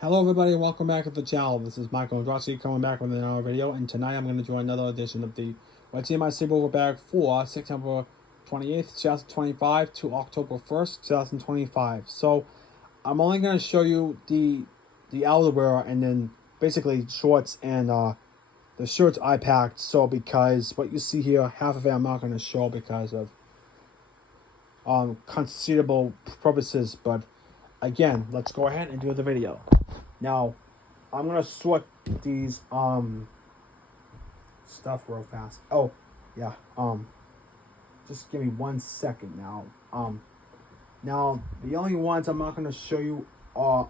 Hello everybody, welcome back to the channel. This is Michael Androssi coming back with another video, and tonight I'm going to do another edition of the What's in My Sleepover Bag for September 28th, 2025 to October 1st, 2025. So I'm only going to show you the outerwear and then basically shorts and the shirts I packed. So because what you see here, half of it I'm not going to show because of conceivable purposes, but again, let's go ahead and do the video. Now, I'm gonna sort these stuff real fast. Oh, yeah. Just give me 1 second now. Now the only ones I'm not gonna show you are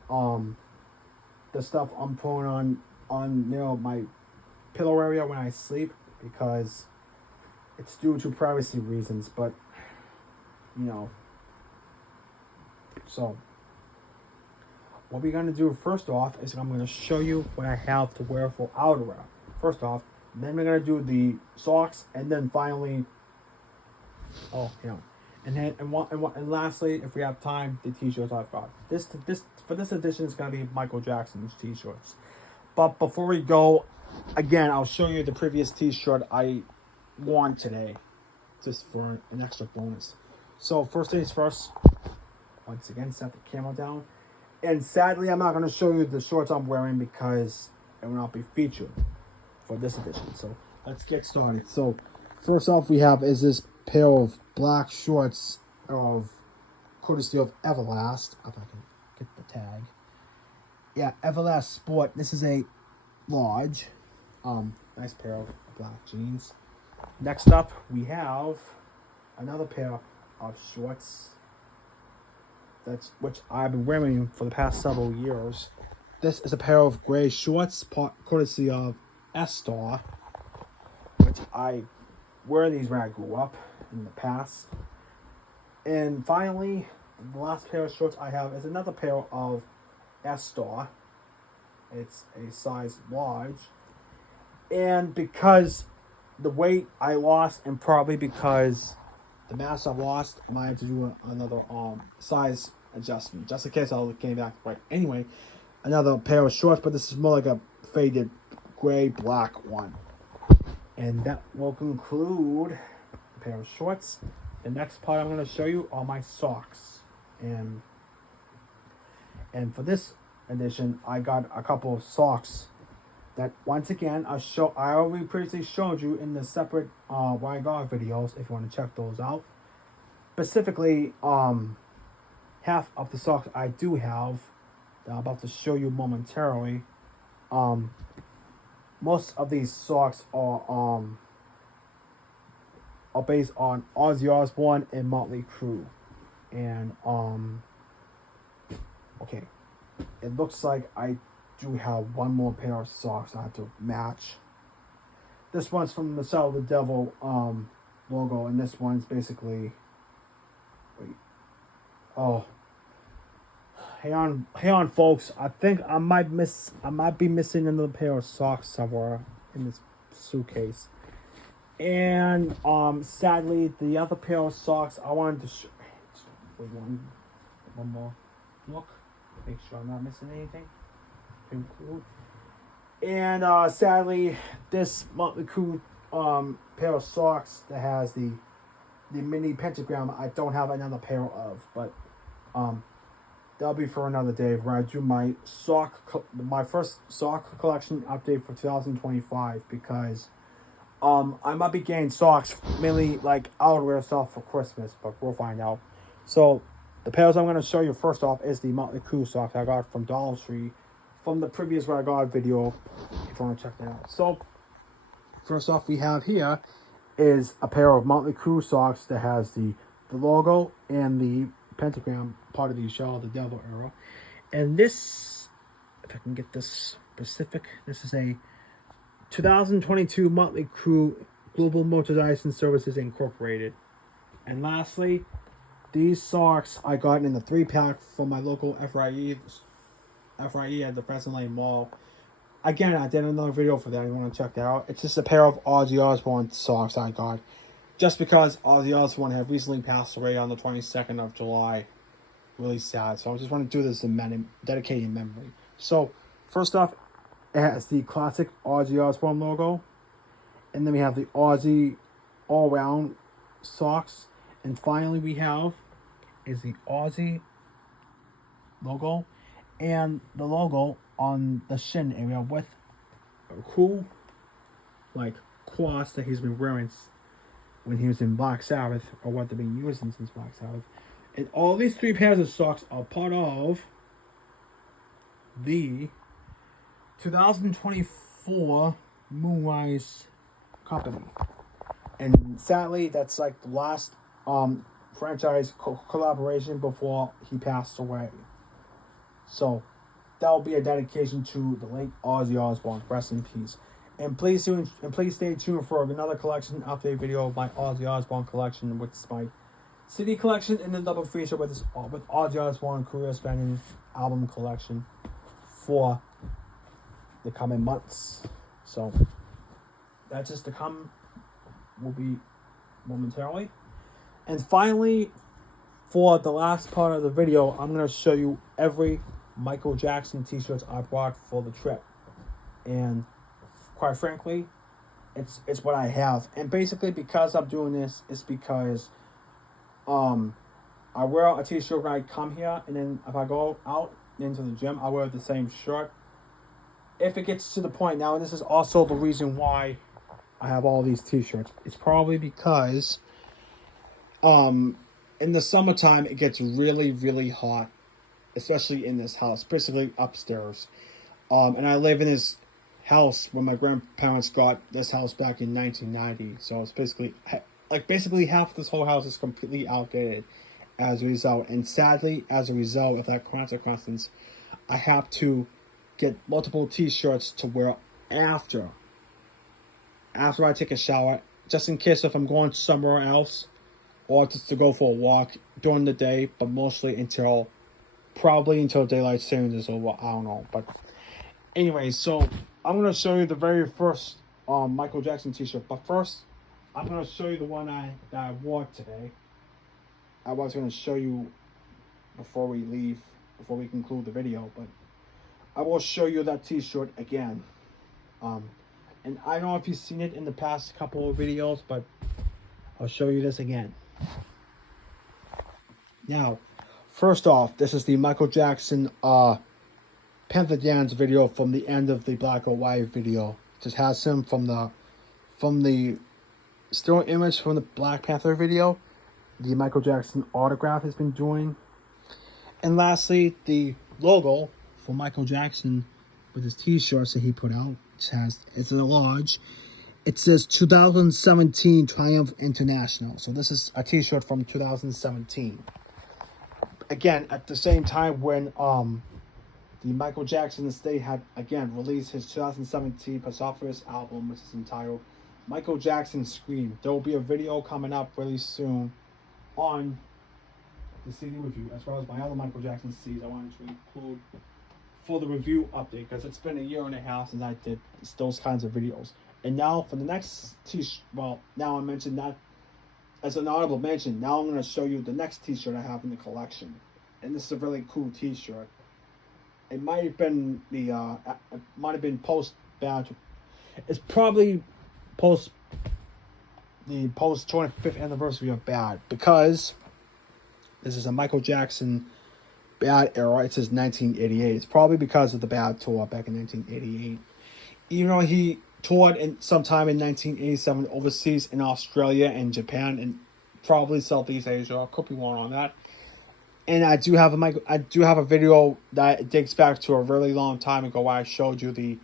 the stuff I'm putting on my pillow area when I sleep because it's due to privacy reasons. But so what we're gonna do first off is I'm gonna show you what I have to wear for outerwear. First off, and then we're gonna do the socks, and then finally, and lastly, if we have time, the t-shirts I've got. This for this edition is gonna be Michael Jackson's t-shirts. But before we go, again, I'll show you the previous t-shirt I won today, just for an extra bonus. So first things first. Once again, set the camera down. And sadly, I'm not going to show you the shorts I'm wearing because it will not be featured for this edition. So let's get started. So first off we have is this pair of black shorts of courtesy of Everlast. If I can get the tag. Yeah, Everlast Sport. This is a large. Nice pair of black jeans. Next up we have another pair of shorts. Which I've been wearing for the past several years. This is a pair of gray shorts, courtesy of S-Star, which I wear these when I grew up in the past. And finally, the last pair of shorts I have is another pair of S-Star. It's a size large. And because the weight I lost, and probably because the mass I've lost, I might have to do another size adjustment, just in case I came back right. Anyway, another pair of shorts, but this is more like a faded gray black one. And that will conclude the pair of shorts. The next part I'm going to show you are my socks, and for this edition I got a couple of socks that, once again, I already previously showed you in the separate what I got videos if you want to check those out. Specifically, half of the socks I do have that I'm about to show you momentarily. Most of these socks are based on Ozzy Osbourne and Motley Crue. And okay, it looks like I do have one more pair of socks I have to match. This one's from the South of the Devil logo, and this one's basically, hang on folks, I think I might be missing another pair of socks somewhere in this suitcase. And sadly, the other pair of socks I wanted to wait, one more look, make sure I'm not missing anything. And sadly, this Motley Crue pair of socks that has the mini pentagram, I don't have another pair of, but that'll be for another day where I do my first sock collection update for 2025, because I might be getting socks, mainly like outerwear stuff for Christmas, but we'll find out. So the pairs I'm going to show you first off is the Motley Crue socks I got from Dollar Tree from the previous What I Got video, if you want to check that out. So first off we have here is a pair of Motley Crue socks that has the logo and the pentagram, part of the Shadow of the Devil era. And this, if I can get this specific, this is a 2022 Motley Crue Global Merchandising Services Incorporated. And lastly, these socks I got in the 3-pack from my local FRE at the Pheasant Lane Mall. Again, I did another video for that. You want to check that out. It's just a pair of Ozzy Osbourne socks I got, just because Ozzy Osbourne had recently passed away on the 22nd of July. Really sad. So I just want to do this in dedicated memory. So, first off, it has the classic Ozzy Osbourne logo. And then we have the Ozzy all-round socks. And finally we have is the Ozzy logo. And the logo on the shin area with a cool, like, cross that he's been wearing when he was in Black Sabbath, or what they've been using since Black Sabbath. And all these 3 pairs of socks are part of the 2024 Moonrise Company. And sadly, that's like the last franchise collaboration before he passed away. So that will be a dedication to the late Ozzy Osbourne. Rest in peace. And please stay tuned for another collection update video of my Ozzy Osbourne collection, which is my CD collection, and then double feature with Ozzy Osbourne career spanning album collection for the coming months. So that's just to come, will be momentarily. And finally, for the last part of the video, I'm going to show you every Michael Jackson t-shirts I bought for the trip. And quite frankly, it's what I have. And basically, because I'm doing this, it's because I wear a t-shirt when I come here, and then if I go out into the gym, I wear the same shirt. If it gets to the point now, and this is also the reason why I have all these t-shirts, it's probably because in the summertime it gets really, really hot, especially in this house, basically upstairs. And I live in this house when my grandparents got this house back in 1990. So it's basically half this whole house is completely outdated as a result. And sadly, as a result of that consequence, I have to get multiple t-shirts to wear after I take a shower, just in case if I'm going somewhere else, or just to go for a walk during the day, but mostly until daylight savings is over. I don't know, but anyway, so I'm gonna show you the very first Michael Jackson t-shirt. But first, I'm gonna show you the one that I wore today. I was gonna show you before we conclude the video, but I will show you that t-shirt again. And I don't know if you've seen it in the past couple of videos, but I'll show you this again. Now, first off, this is the Michael Jackson Panther Dance video from the end of the Black or White video. It just has him from the still image from the Black Panther video. The Michael Jackson autograph has been doing. And lastly, the logo for Michael Jackson with his t-shirts that he put out. It's a large. It says 2017 Triumph International. So this is a t-shirt from 2017. Again, at the same time when the Michael Jackson estate had again released his 2017 Persepolis album, which is entitled Michael Jackson Scream. There will be a video coming up really soon on the CD review, as well as my other Michael Jackson CDs I wanted to include for the review update, because it's been a year and a half since I did those kinds of videos. And now for the next now I mentioned that as an honorable mention. Now I'm going to show you the next t-shirt I have in the collection. And this is a really cool t-shirt. It might have been post badge. It's probably post 25th anniversary of Bad, because this is a Michael Jackson Bad era. It says 1988. It's probably because of the Bad tour back in 1988. Even though he toured sometime in 1987 overseas in Australia and Japan and probably Southeast Asia. I could be wrong on that. And I do have a video that dates back to a really long time ago where I showed you the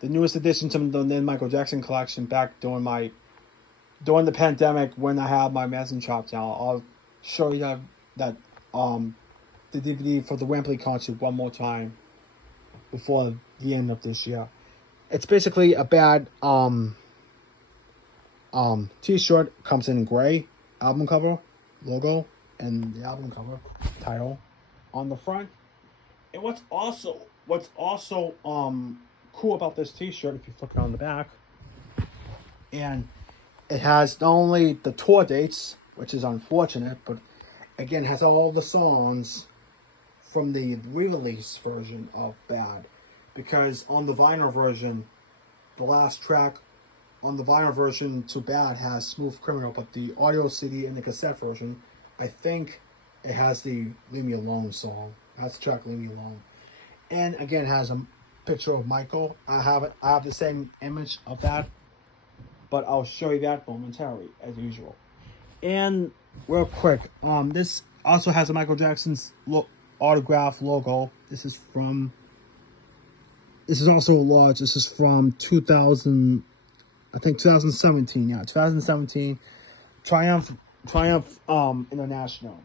newest addition to the Michael Jackson collection back during the pandemic when I had my Medicine Shop channel. I'll show you that the DVD for the Wembley concert one more time before the end of this year. It's basically a Bad t-shirt. Comes in gray, album cover, logo, and the album cover title on the front. And what's also cool about this t-shirt, if you flip it on the back, and it has not only the tour dates, which is unfortunate, but again has all the songs from the re-release version of Bad, because on the vinyl version, the last track on the vinyl version to Bad has Smooth Criminal, but the audio CD and the cassette version, I think it has the Leave Me Alone song. That's the track Leave Me Alone. And again, it has a picture of Michael. I have the same image of that, but I'll show you that momentarily, as usual. And real quick, this also has a Michael Jackson's autograph logo. This is also large. This is from 2017. Yeah, 2017. Triumph International.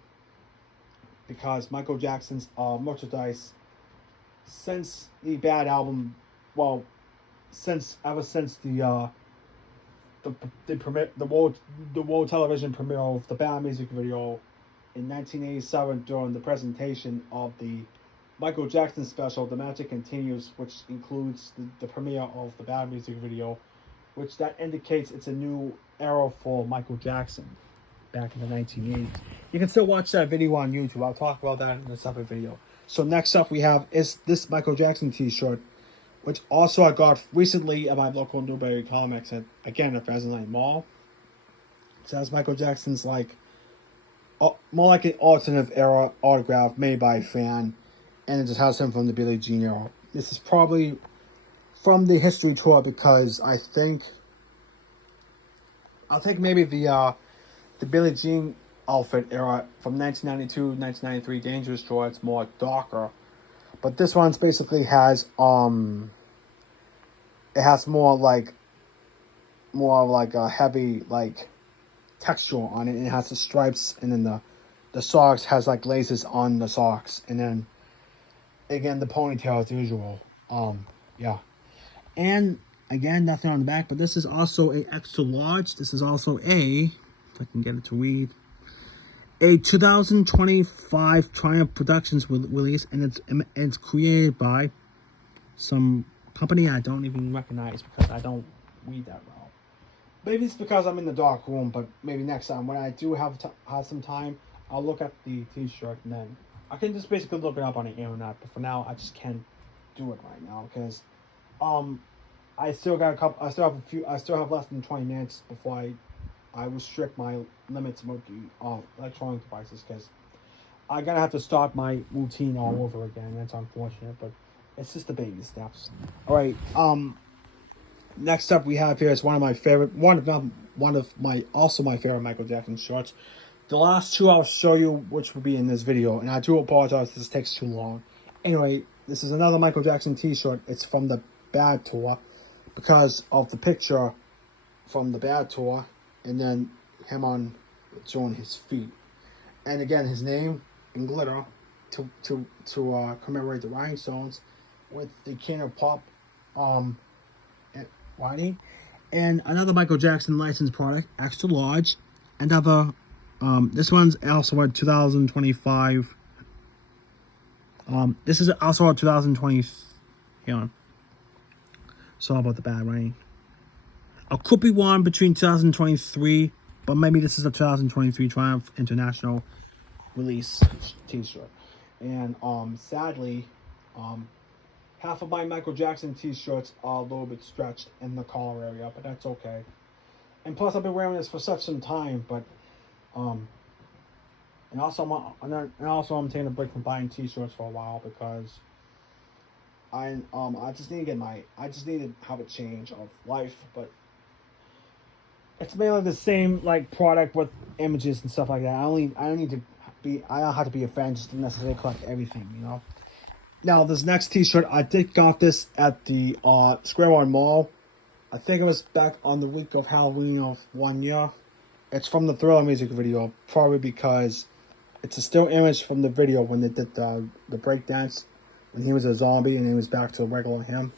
Because Michael Jackson's merchandise since the Bad album, well, ever since the world television premiere of the Bad music video in 1987 during the presentation of the Michael Jackson special, The Magic Continues, which includes the premiere of the Bad music video, which that indicates it's a new era for Michael Jackson back in the 1980s. You can still watch that video on YouTube. I'll talk about that in a separate video. So next up we have is this Michael Jackson t-shirt, which also I got recently at my local Newberry Comics at, again, at Pheasant Lane Mall. It says Michael Jackson's like, more like an alternative era autograph made by a fan, and it just has him from the Billie Jean era. This is probably from the history tour, because I think maybe the Billie Jean outfit era from 1992, 1993 Dangerous Tour, it's more darker. But this one's basically has it has more like a heavy like texture on it, and it has the stripes, and then the socks has like laces on the socks, and then again the ponytail as usual. Yeah. And again, nothing on the back, but this is also a extra large. This is also if I can get it to read, a 2025 Triumph Productions release, and it's created by some company I don't even recognize because I don't read that well. Maybe it's because I'm in the dark room, but maybe next time when I do have some time, I'll look at the t-shirt, and then I can just basically look it up on the internet. But for now, I just can't do it right now because I still have less than 20 minutes before I restrict my limits with the electronic devices, because I'm gonna have to start my routine all over again. That's unfortunate, but it's just the baby steps. All right. Next up we have here is one of my favorite Michael Jackson shorts. The last two I'll show you, which will be in this video, and I do apologize if this takes too long. Anyway, this is another Michael Jackson t-shirt. It's from the Bad tour, because of the picture from the Bad tour, and then him on showing his feet, and again his name in glitter to commemorate the rhinestones with the King of Pop writing. And another Michael Jackson licensed product, extra large. Another this one's also a 2025. This is also a 2020. Hang on. Sorry about the bad writing. It could be one between 2023, but maybe this is a 2023 Triumph International release t-shirt. And sadly, half of my Michael Jackson t-shirts are a little bit stretched in the collar area, but that's okay. And plus, I've been wearing this for such some time, but and also I'm taking a break from buying t-shirts for a while, because I just need to have a change of life. But it's mainly the same like product with I don't have to be a fan just to necessarily collect everything, you know. Now this next t-shirt, I got this at the Square One Mall. I think it was back on the week of Halloween of 1 year. It's from the Thriller music video, probably because it's a still image from the video when they did the breakdance, when he was a zombie and he was back to regular him.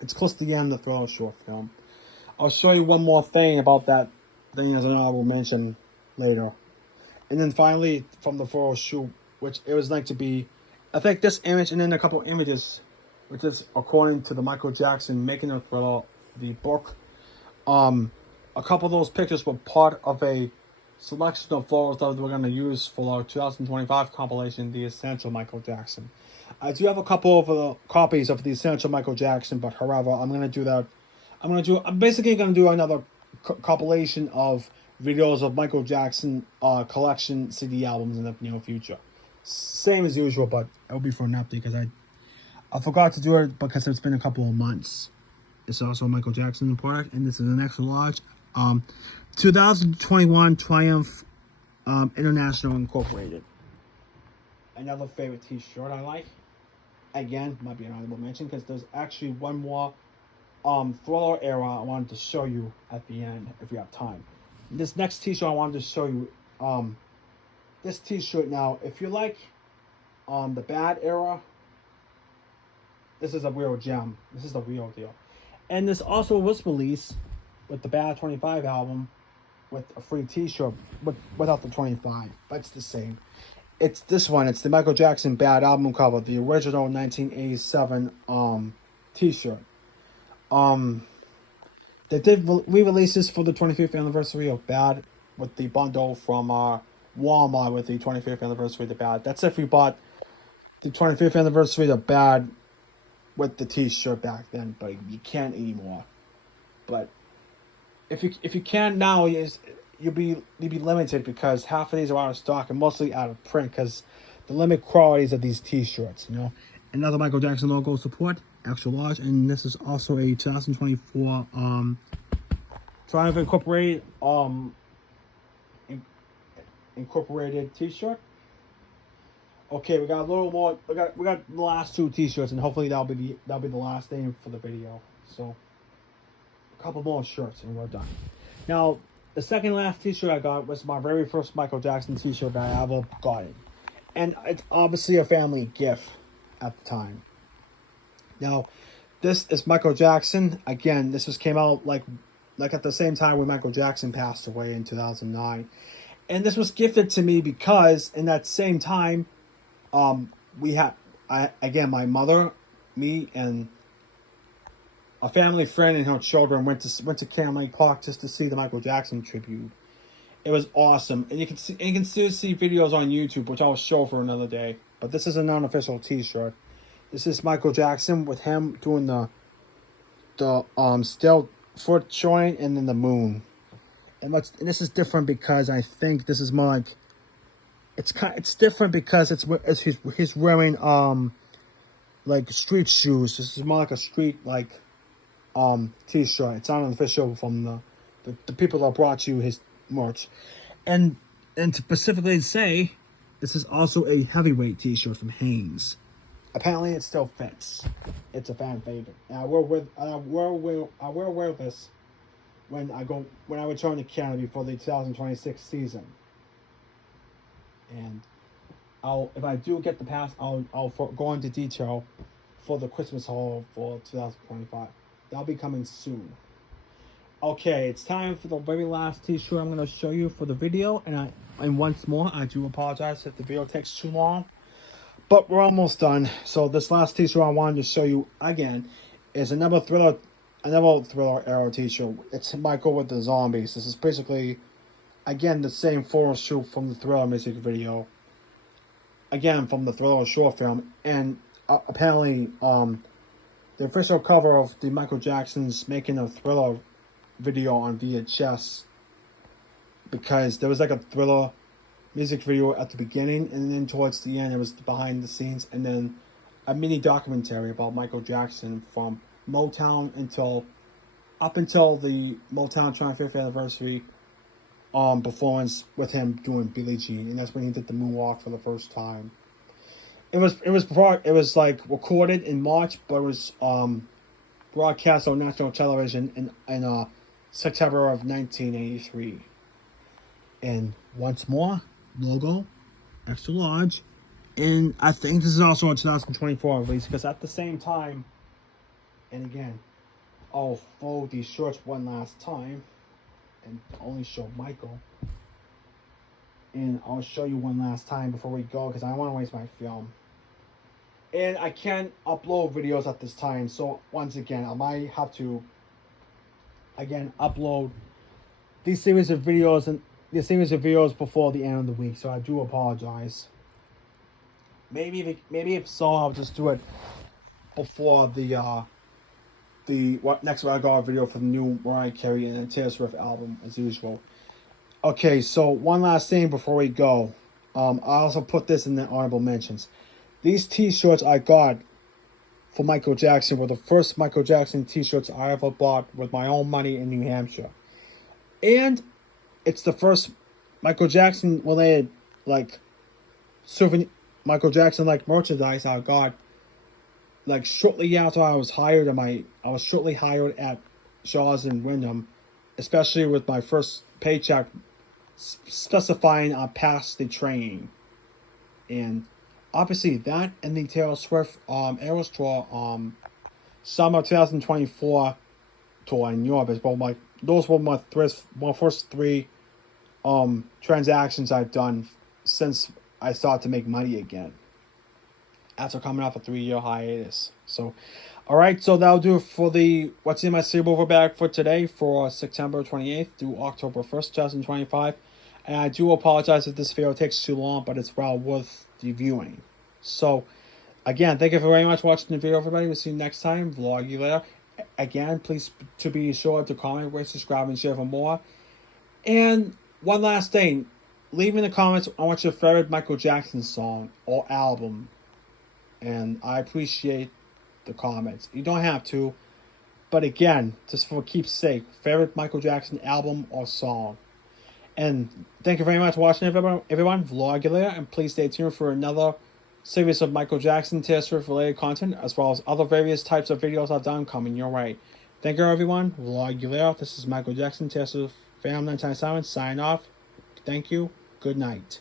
It's close to the end of the Thriller short film. I'll show you one more thing about that thing as an honorable mention later. And then finally, from the photo shoot, which it was like to be, I think this image and then a couple images, which is according to the Michael Jackson Making a Thriller, the book. A couple of those pictures were part of a selection of photos that we're going to use for our 2025 compilation, The Essential Michael Jackson. I do have a couple of copies of The Essential Michael Jackson, but however, I'm going to do that. I'm basically going to do another compilation of videos of Michael Jackson collection CD albums in the near future. Same as usual, but it'll be for an update because I forgot to do it because it's been a couple of months. It's also a Michael Jackson product, and this is an extra large 2021 Triumph International Incorporated. Another favorite t-shirt I like. Again, might be an honorable mention because there's actually one more Thriller era I wanted to show you at the end if we have time. This next t-shirt I wanted to show you, this t-shirt now, if you like the Bad era, this is a real gem. This is the real deal. And this also was released with the Bad 25 album with a free t-shirt without the 25, but it's the same. It's this one. It's the Michael Jackson Bad album cover, the original 1987 t-shirt. They did re-release this for the 25th anniversary of Bad with the bundle from Walmart with the 25th anniversary of the Bad. That's if you bought the 25th anniversary of Bad with the t-shirt back then, but you can't anymore. But if you can now, you'll be limited because half of these are out of stock and mostly out of print because the limited qualities of these t-shirts, you know. Another Michael Jackson logo support, extra large, and this is also a 2024 Triumph Incorporated t-shirt. Okay, we got a little more. We got the last two t-shirts, and hopefully that'll be the last thing for the video. So a couple more shirts, and we're done. Now, the second last t-shirt I got was my very first Michael Jackson t-shirt that I ever gotten, and it's obviously a family gift at the time. Now, this is Michael Jackson. Again, this came out like at the same time when Michael Jackson passed away in 2009, and this was gifted to me because in that same time, we had my mother, me, and a family friend and her children went to Camden Park just to see the Michael Jackson tribute. It was awesome, and you can still see videos on YouTube, which I'll show for another day. But this is a non-official T-shirt. This is Michael Jackson with him doing the still foot showing and then the moon. And this is different because I think this is more like it's different because he's wearing like street shoes. This is more like a street t-shirt. It's not official from the people that brought you his merch. And to specifically say, this is also a heavyweight t-shirt from Hanes. Apparently it still fits. It's a fan favorite. And I will wear this when I return to Canada before the 2026 season. And if I do get the pass, I'll go into detail for the Christmas haul for 2025. That'll be coming soon. Okay, it's time for the very last t-shirt I'm going to show you for the video. And once more, I do apologize if the video takes too long. But we're almost done. So this last t-shirt I wanted to show you again is another Thriller era t-shirt. It's Michael with the zombies. This is basically, again, the same photo shoot from the Thriller music video. Again, from the Thriller short film. And apparently, the official cover of the Michael Jackson's Making a Thriller video on VHS, because there was like a Thriller music video at the beginning, and then towards the end it was behind the scenes, and then a mini documentary about Michael Jackson from Motown up until the Motown 25th anniversary performance with him doing Billie Jean, and that's when he did the moonwalk for the first time. It was like recorded in March, but it was broadcast on national television in September of 1983. And once more, logo, extra large, and I think this is also a 2024 release because at the same time, and again, I'll fold these shorts one last time and only show Michael. And I'll show you one last time before we go because I don't want to waste my film. And I can't upload videos at this time, so once again, I might have to upload these series of videos the series of videos before the end of the week, so I do apologize. Maybe if so, I'll just do it before the next I got a video for the new Mariah Carey and Taylor Swift album as usual. Okay, so one last thing before we go. I also put this in the honorable mentions. These T-shirts I got for Michael Jackson were the first Michael Jackson T-shirts I ever bought with my own money in New Hampshire, and it's the first Michael Jackson related souvenir, Michael Jackson merchandise I got shortly after I was hired shortly hired at Shaw's in Wyndham, especially with my first paycheck specifying I passed the training. And obviously that and the Taylor Swift Eras Tour summer 2024 tour in Europe is those were my first three transactions I've done since I started to make money again after coming off a 3-year hiatus. So, alright, so that'll do it for the What's in My Sleepover Bag for today for September 28th through October 1st, 2025. And I do apologize if this video takes too long, but it's well worth the viewing. So, again, thank you very much for watching the video, everybody. We'll see you next time. Vlog you later. Again, please to be sure to comment, rate, subscribe, and share for more. And one last thing. Leave in the comments on what's your favorite Michael Jackson song or album. And I appreciate the comments. You don't have to. But again, just for keep's sake, favorite Michael Jackson album or song. And thank you very much for watching, everyone. Vlog you later. And please stay tuned for another series of Michael Jackson, Taylor Swift related content, as well as other various types of videos I've done coming your way. Thank you, everyone. Vlog you later. This is Michael Jackson, Taylor Swift, Fam 997, sign off. Thank you. Good night.